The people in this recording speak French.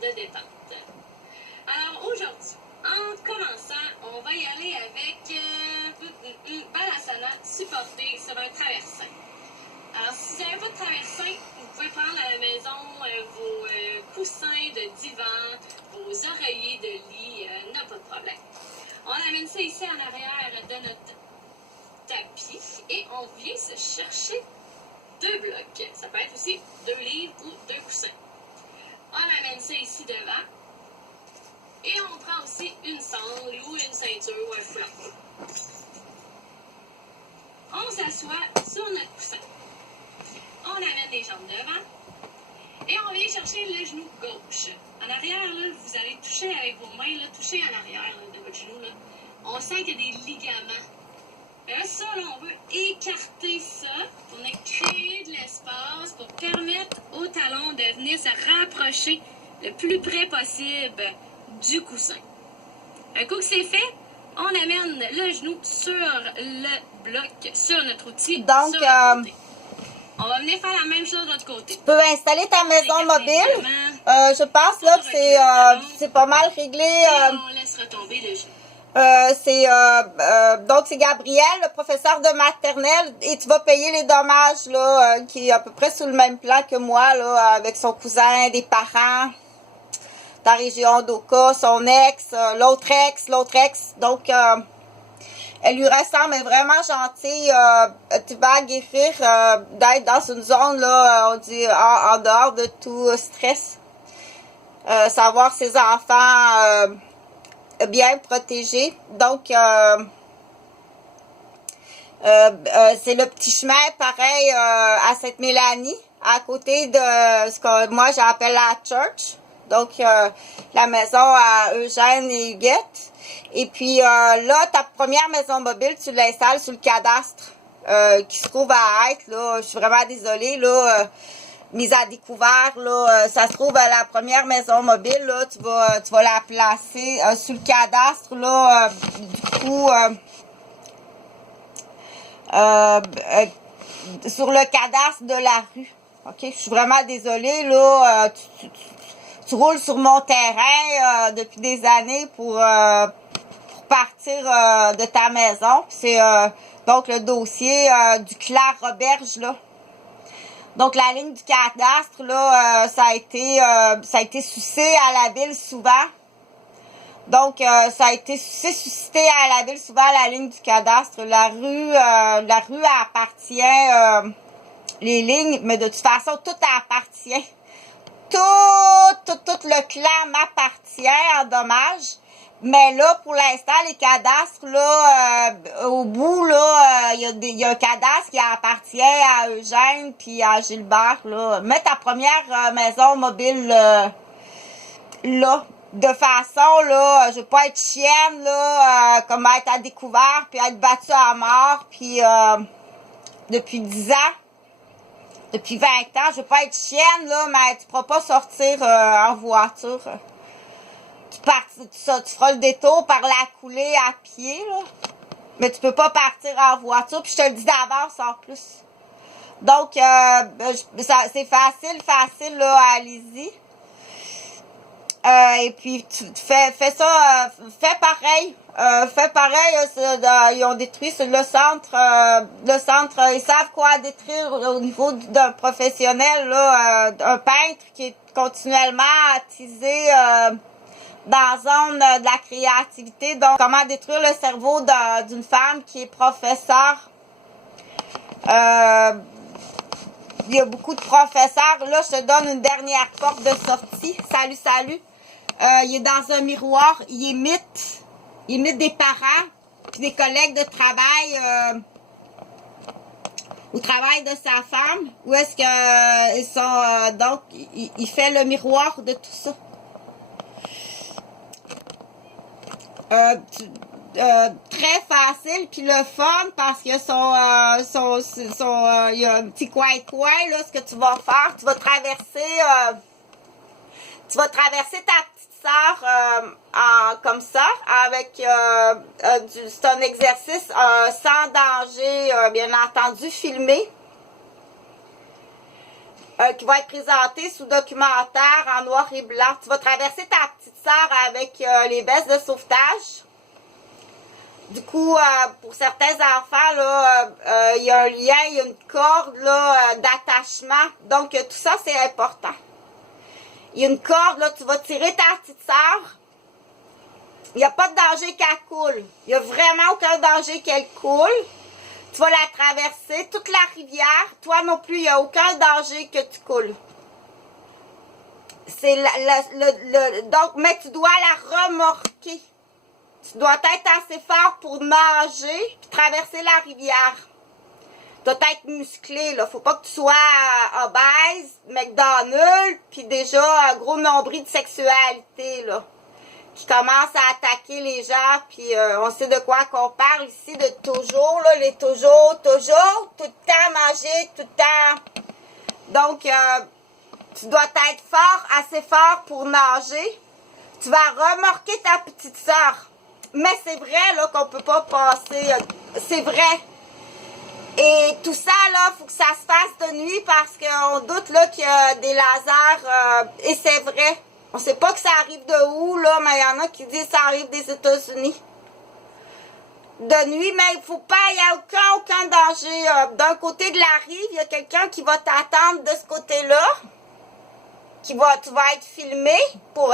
de détente. Alors aujourd'hui, en commençant, on va y aller avec Balasana supporté sur un traversin. Alors si vous n'avez pas de traversin, vous pouvez prendre à la maison vos coussins de divan, vos oreillers de lit, n'a pas de problème. On amène ça ici en arrière de notre tapis et on vient se chercher 2 blocs. Ça peut être aussi 2 livres ou 2 coussins. On amène ça ici devant. Et on prend aussi une sangle ou une ceinture ou un foulard. On s'assoit sur notre coussin. On amène les jambes devant. Et on vient chercher le genou gauche. En arrière, là, vous allez toucher avec vos mains, là, toucher en arrière là, de votre genou. Là. On sent qu'il y a des ligaments. Mais là, ça, là, on veut écarter ça pour créer de l'espace pour permettre au talon de venir se rapprocher le plus près possible du coussin. Un coup que c'est fait, on amène le genou sur le bloc, sur notre outil. Donc, sur le côté. On va venir faire la même chose de l'autre côté. Tu peux installer ta maison mobile. Je pense là que c'est pas mal réglé. On laisse retomber le genou. Donc c'est Gabriel, le professeur de maternelle, et tu vas payer les dommages là, qui est à peu près sur le même plan que moi là, avec son cousin, des parents, ta région d'Oka, son ex, l'autre ex. Donc elle lui ressemble, elle est vraiment gentille. Tu vas guérir d'être dans une zone là, on dit en dehors de tout stress. Savoir ses enfants bien protégés. Donc c'est le petit chemin pareil à Sainte-Mélanie, à côté de ce que moi j'appelle la church. Donc la maison à Eugène et Huguette. Et puis là, ta première maison mobile, tu l'installes sur le cadastre qui se trouve à être, là, je suis vraiment désolée, là, mise à découvert, là, ça se trouve à la première maison mobile, là, tu vas la placer sur le cadastre, là, du coup, sur le cadastre de la rue. OK, je suis vraiment désolée, là, tu roules sur mon terrain depuis des années pour partir de ta maison. C'est donc le dossier du Claire Roberge, là. Donc la ligne du cadastre, là, ça a été sucé à la ville souvent. Donc ça a été suscité à la ville souvent, la ligne du cadastre. La rue appartient, les lignes, mais de toute façon, tout appartient. Tout le clan m'appartient en dommage. Mais là, pour l'instant, les cadastres, là, au bout, là, il y a un cadastre qui appartient à Eugène puis à Gilbert, là. Mets ta première maison mobile, là. De façon, là, je veux pas être chienne, là, comme être à découvert puis être battue à mort, puis depuis 10 ans. Depuis 20 ans, je veux pas être chienne, là, mais tu pourras pas sortir en voiture. Tu feras le détour par la coulée à pied, là. Mais tu peux pas partir en voiture, puis je te le dis d'avance en plus. Donc, c'est facile, là, allez-y. Et puis, tu fais ça, fais pareil. Ils ont détruit le centre. Ils savent quoi détruire au niveau d'un professionnel, là, un peintre qui est continuellement attisé dans la zone de la créativité. Donc, comment détruire le cerveau d'une femme qui est professeure. Il y a beaucoup de professeurs. Là, je te donne une dernière porte de sortie. Salut. Il est dans un miroir. Il imite des parents puis des collègues de travail au travail de sa femme. Où est-ce que ils sont... donc, il fait le miroir de tout ça. Très facile puis le fun parce que il y a un petit coin là. Ce que tu vas faire, tu vas traverser ta petite sœur comme ça avec c'est un exercice sans danger, bien entendu filmé. qui va être présenté sous documentaire en noir et blanc. Tu vas traverser ta petite sœur avec les vestes de sauvetage. Du coup, pour certains enfants, là, il y a un lien, il y a une corde là, d'attachement. Donc, tout ça, c'est important. Il y a une corde, là, tu vas tirer ta petite sœur. Il n'y a pas de danger qu'elle coule. Il n'y a vraiment aucun danger qu'elle coule. Tu vas la traverser, toute la rivière. Toi non plus, il n'y a aucun danger que tu coules. C'est donc, mais tu dois la remorquer. Tu dois être assez fort pour nager et traverser la rivière. Tu dois être musclé, là. Faut pas que tu sois obèse, McDonald's, puis déjà un gros nombril de sexualité, là. Qui commence à attaquer les gens, puis on sait de quoi qu'on parle ici, de toujours, là, les toujours, tout le temps manger, tout le temps. Donc, tu dois être fort, assez fort pour nager. Tu vas remorquer ta petite sœur. Mais c'est vrai, là, qu'on peut pas passer, c'est vrai. Et tout ça, là, faut que ça se fasse de nuit parce qu'on doute, là, qu'il y a des lasers, et c'est vrai. On sait pas que ça arrive de où, là, mais il y en a qui disent que ça arrive des États-Unis. De nuit, mais il faut pas, il n'y a aucun danger. D'un côté de la rive, il y a quelqu'un qui va t'attendre de ce côté-là. Tu vas être filmé pour